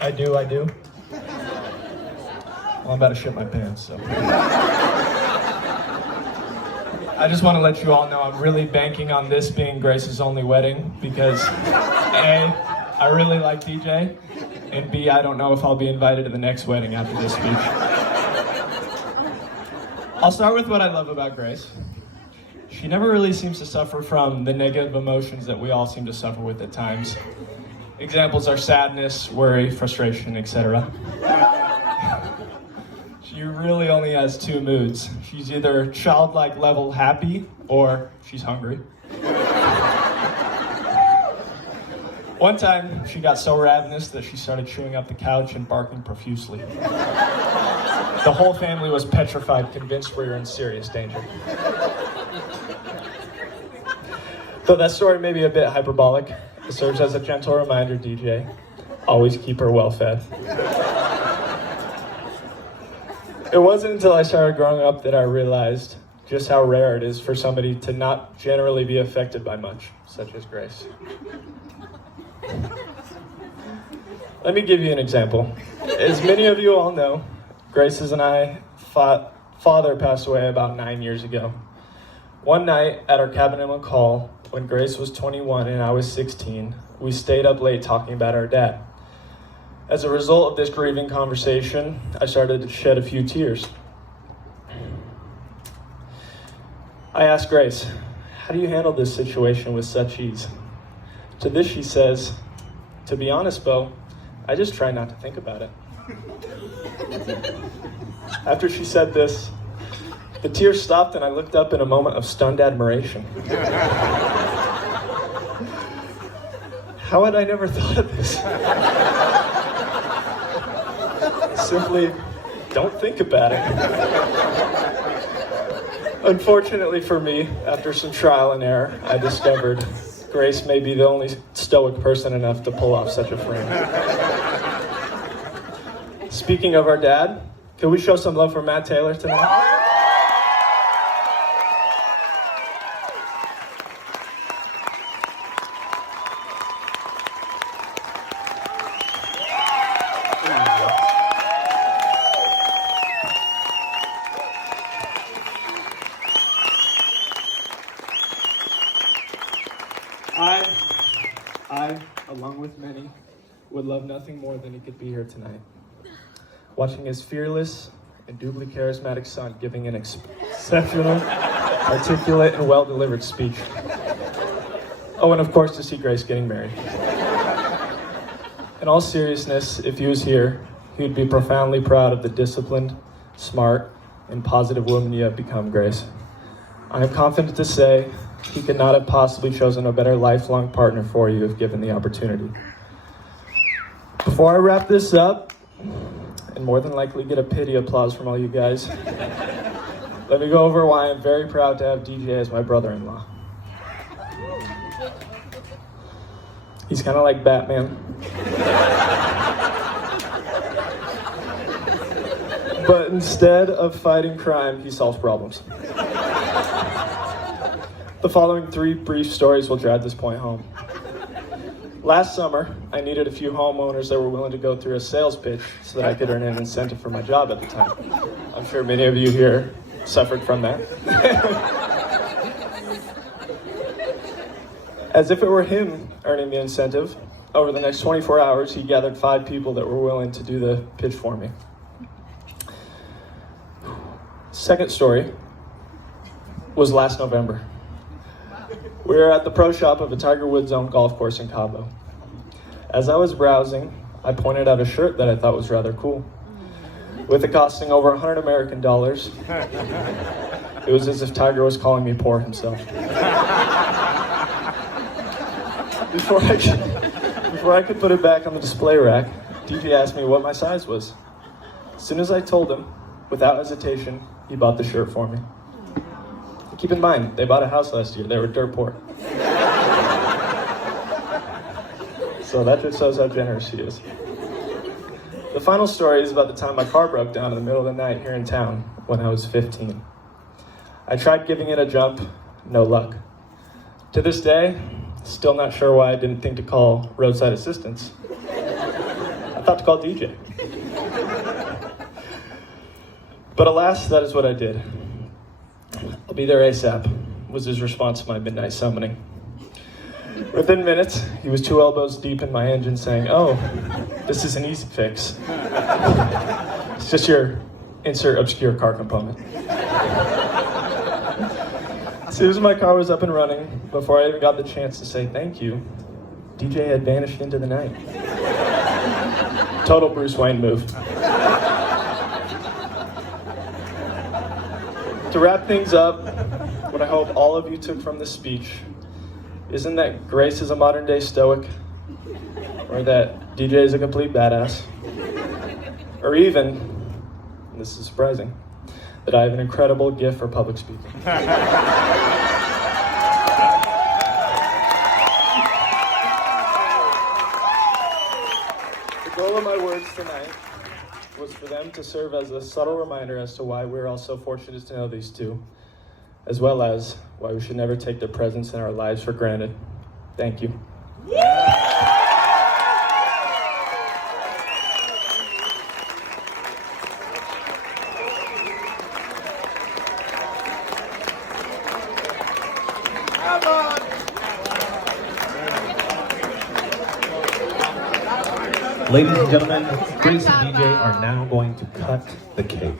I do. Well, I'm about to shit my pants, so. I just want to let you all know I'm really banking on this being Grace's only wedding because A, I really like DJ, and B, I don't know if I'll be invited to the next wedding after this speech. I'll start with what I love about Grace. She never really seems to suffer from the negative emotions that we all seem to suffer with at times. Examples are sadness, worry, frustration, etc. She really only has two moods. She's either childlike level happy or she's hungry. One time, she got so ravenous that she started chewing up the couch and barking profusely. The whole family was petrified, convinced we were in serious danger. Though that story may be a bit hyperbolic, it serves as a gentle reminder, DJ, always keep her well fed. It wasn't until I started growing up that I realized just how rare it is for somebody to not generally be affected by much, such as Grace. Let me give you an example. As many of you all know, Grace's and I father passed away about 9 years ago. One night at our cabin in McCall, when Grace was 21 and I was 16, we stayed up late talking about our dad. As a result of this grieving conversation, I started to shed a few tears. I asked Grace, how do you handle this situation with such ease? To this she says, to be honest, Bo, I just try not to think about it. After she said this, the tears stopped and I looked up in a moment of stunned admiration. How had I never thought of this? Simply, don't think about it. Unfortunately for me, after some trial and error, I discovered Grace may be the only stoic person enough to pull off such a frame. Speaking of our dad, can we show some love for Matt Taylor tonight? I, along with many, would love nothing more than he could be here tonight. Watching his fearless and doubly charismatic son giving an exceptional, articulate, and well-delivered speech. Oh, and of course to see Grace getting married. In all seriousness, if he was here, he would be profoundly proud of the disciplined, smart, and positive woman you have become, Grace. I am confident to say he could not have possibly chosen a better lifelong partner for you if given the opportunity. Before I wrap this up, and more than likely get a pity applause from all you guys, let me go over why I'm very proud to have DJ as my brother-in-law. He's kind of like Batman. But instead of fighting crime, he solves problems. The following 3 brief stories will drive this point home. Last summer, I needed a few homeowners that were willing to go through a sales pitch so that I could earn an incentive for my job at the time. I'm sure many of you here suffered from that. As if it were him earning the incentive, over the next 24 hours, he gathered 5 people that were willing to do the pitch for me. Second story was last November. We were at the pro shop of a Tiger Woods owned golf course in Cabo. As I was browsing, I pointed out a shirt that I thought was rather cool. With it costing over 100 American dollars, it was as if Tiger was calling me poor himself. Before I could put it back on the display rack, DJ asked me what my size was. As soon as I told him, without hesitation, he bought the shirt for me. Keep in mind, they bought a house last year. They were dirt poor. So that just shows how generous she is. The final story is about the time my car broke down in the middle of the night here in town when I was 15. I tried giving it a jump, no luck. To this day, still not sure why I didn't think to call roadside assistance. thought to call DJ. But alas, that is what I did. I'll be there ASAP, was his response to my midnight summoning. Within minutes, he was 2 elbows deep in my engine saying, "Oh, this is an easy fix. It's just your insert obscure car component." As soon as my car was up and running, before I even got the chance to say thank you, DJ had vanished into the night. Total Bruce Wayne move. To wrap things up, what I hope all of you took from this speech isn't that Grace is a modern-day stoic, or that DJ is a complete badass, or even, and this is surprising, that I have an incredible gift for public speaking. The goal of my words tonight was for them to serve as a subtle reminder as to why we're all so fortunate to know these two, as well as why we should never take their presence in our lives for granted. Thank you. Ladies and gentlemen, Grace and DJ are now going to cut the cake.